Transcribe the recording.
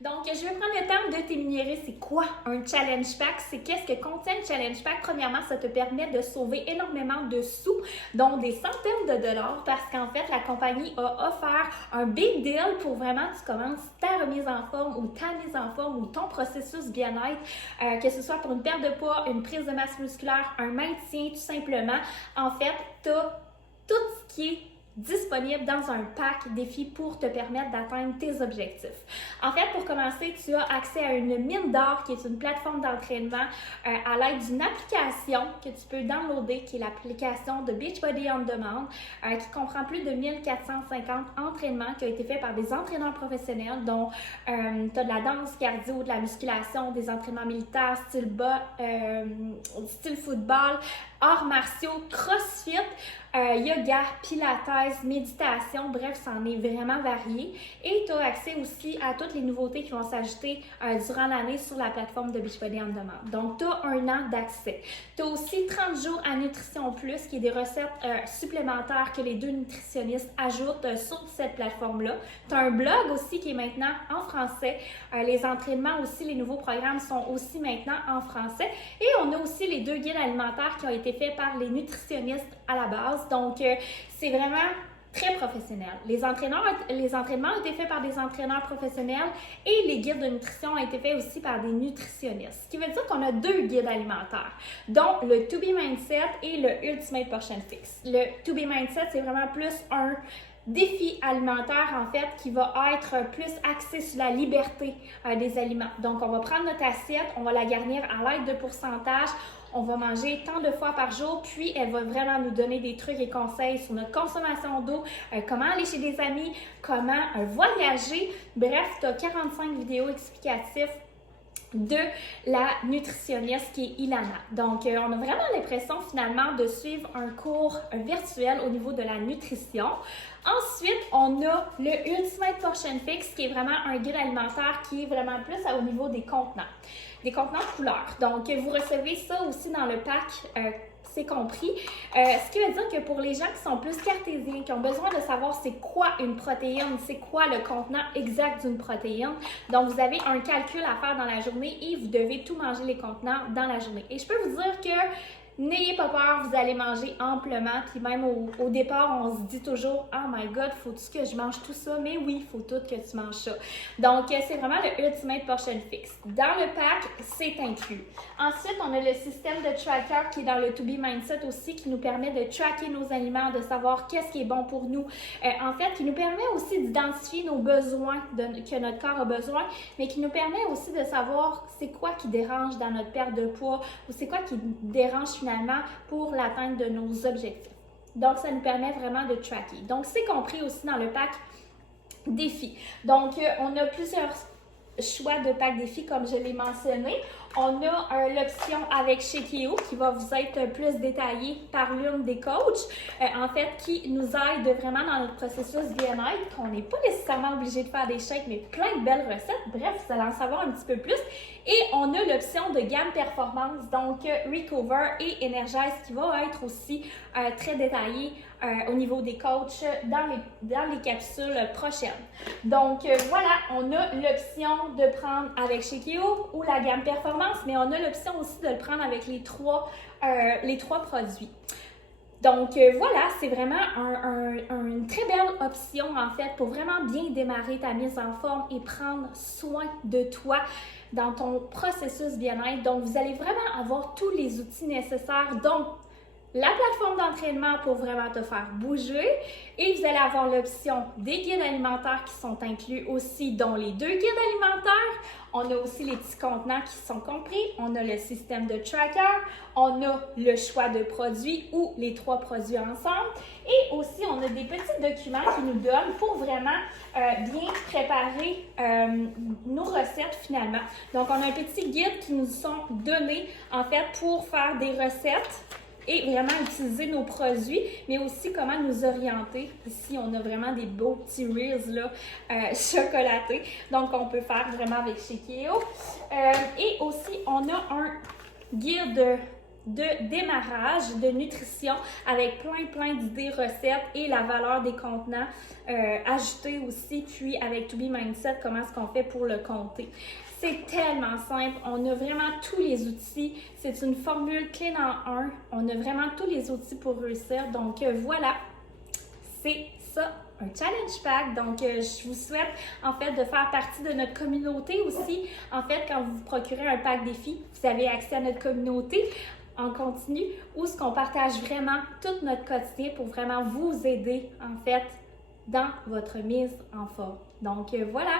Donc, je vais prendre le temps de t'énumérer c'est quoi un challenge pack, c'est qu'est-ce que contient le challenge pack. Premièrement, ça te permet de sauver énormément de sous, dont des centaines de dollars, parce qu'en fait, la compagnie a offert un big deal pour vraiment que tu commences ta remise en forme ou ta mise en forme ou ton processus bien-être, que ce soit pour une perte de poids, une prise de masse musculaire, un maintien, tout simplement. En fait, tu as tout ce qui est disponible dans un pack défi pour te permettre d'atteindre tes objectifs. En fait, pour commencer, tu as accès à une mine d'or qui est une plateforme d'entraînement à l'aide d'une application que tu peux downloader, qui est l'application de Beachbody On Demand, qui comprend plus de 1450 entraînements qui ont été faits par des entraîneurs professionnels, dont tu as de la danse, cardio, de la musculation, des entraînements militaires, style football, arts martiaux, crossfit, yoga, pilates, méditation, bref, ça en est vraiment varié. Et tu as accès aussi à toutes les nouveautés qui vont s'ajouter durant l'année sur la plateforme de Beachbody On Demand. Donc, tu as un an d'accès. Tu as aussi 30 jours à Nutrition Plus, qui est des recettes supplémentaires que les deux nutritionnistes ajoutent sur cette plateforme-là. Tu as un blog aussi qui est maintenant en français. Les entraînements aussi, les nouveaux programmes sont aussi maintenant en français. Et on a aussi les deux guides alimentaires qui ont été faits par les nutritionnistes à la base. Donc, c'est vraiment très professionnel. Les entraînements ont été faits par des entraîneurs professionnels et les guides de nutrition ont été faits aussi par des nutritionnistes. Ce qui veut dire qu'on a deux guides alimentaires, dont le To Be Mindset et le Ultimate Portion Fix. Le To Be Mindset, c'est vraiment plus un défi alimentaire, en fait, qui va être plus axé sur la liberté des aliments. Donc, on va prendre notre assiette, on va la garnir à l'aide de pourcentage. On va manger tant de fois par jour, puis elle va vraiment nous donner des trucs et conseils sur notre consommation d'eau, comment aller chez des amis, comment voyager. Bref, tu as 45 vidéos explicatives de la nutritionniste qui est Ilana. Donc, on a vraiment l'impression finalement de suivre un cours virtuel au niveau de la nutrition. Ensuite, on a le Ultimate Portion Fix qui est vraiment un guide alimentaire qui est vraiment plus au niveau des contenants de couleurs. Donc, vous recevez ça aussi dans le pack c'est compris. Ce qui veut dire que pour les gens qui sont plus cartésiens, qui ont besoin de savoir c'est quoi une protéine, c'est quoi le contenant exact d'une protéine, donc vous avez un calcul à faire dans la journée et vous devez tout manger les contenants dans la journée. Et je peux vous dire que n'ayez pas peur, vous allez manger amplement. Puis même au départ, on se dit toujours « Oh my God, faut-tu que je mange tout ça? » Mais oui, il faut tout que tu manges ça. Donc, c'est vraiment le Ultimate Portion Fix. Dans le pack, c'est inclus. Ensuite, on a le système de tracker qui est dans le To Be Mindset aussi, qui nous permet de tracker nos aliments, de savoir qu'est-ce qui est bon pour nous. En fait, qui nous permet aussi d'identifier nos besoins que notre corps a besoin, mais qui nous permet aussi de savoir c'est quoi qui dérange dans notre perte de poids ou c'est quoi qui dérange finalement pour l'atteinte de nos objectifs. Donc, ça nous permet vraiment de tracker. Donc, c'est compris aussi dans le pack défi. Donc, on a plusieurs choix de pack défi comme je l'ai mentionné. On a l'option avec Shakeo qui va vous être plus détaillée par l'une des coachs, en fait, qui nous aide vraiment dans notre processus bien-être, qu'on n'est pas nécessairement obligé de faire des shakes, mais plein de belles recettes. Bref, vous allez en savoir un petit peu plus. Et on a l'option de gamme performance, donc Recover et Energize, qui va être aussi très détaillée au niveau des coachs dans les capsules prochaines. Donc voilà, on a l'option de prendre avec Shakeo ou la gamme performance, mais on a l'option aussi de le prendre avec les trois produits. Donc voilà, c'est vraiment une très belle option en fait pour vraiment bien démarrer ta mise en forme et prendre soin de toi dans ton processus bien-être. Donc vous allez vraiment avoir tous les outils nécessaires, donc la plateforme d'entraînement pour vraiment te faire bouger et vous allez avoir l'option des guides alimentaires qui sont inclus aussi, dont les deux guides alimentaires. On a aussi les petits contenants qui sont compris. On a le système de tracker. On a le choix de produits ou les trois produits ensemble. Et aussi, on a des petits documents qui nous donnent pour vraiment bien préparer nos recettes finalement. Donc, on a un petit guide qui nous sont donnés en fait pour faire des recettes et vraiment utiliser nos produits, mais aussi comment nous orienter. Ici, on a vraiment des beaux petits reels là, chocolatés, donc on peut faire vraiment avec Shakeo. Et aussi, on a un guide de démarrage, de nutrition, avec plein d'idées, recettes et la valeur des contenants ajoutée aussi, puis avec To Be Mindset, comment est-ce qu'on fait pour le compter. C'est tellement simple, on a vraiment tous les outils, c'est une formule clé dans un, on a vraiment tous les outils pour réussir, donc voilà, c'est ça, un challenge pack. Donc, je vous souhaite en fait de faire partie de notre communauté aussi. En fait, quand vous vous procurez un pack défi, vous avez accès à notre communauté en continu où ce qu'on partage vraiment tout notre quotidien pour vraiment vous aider en fait dans votre mise en forme. Donc, voilà!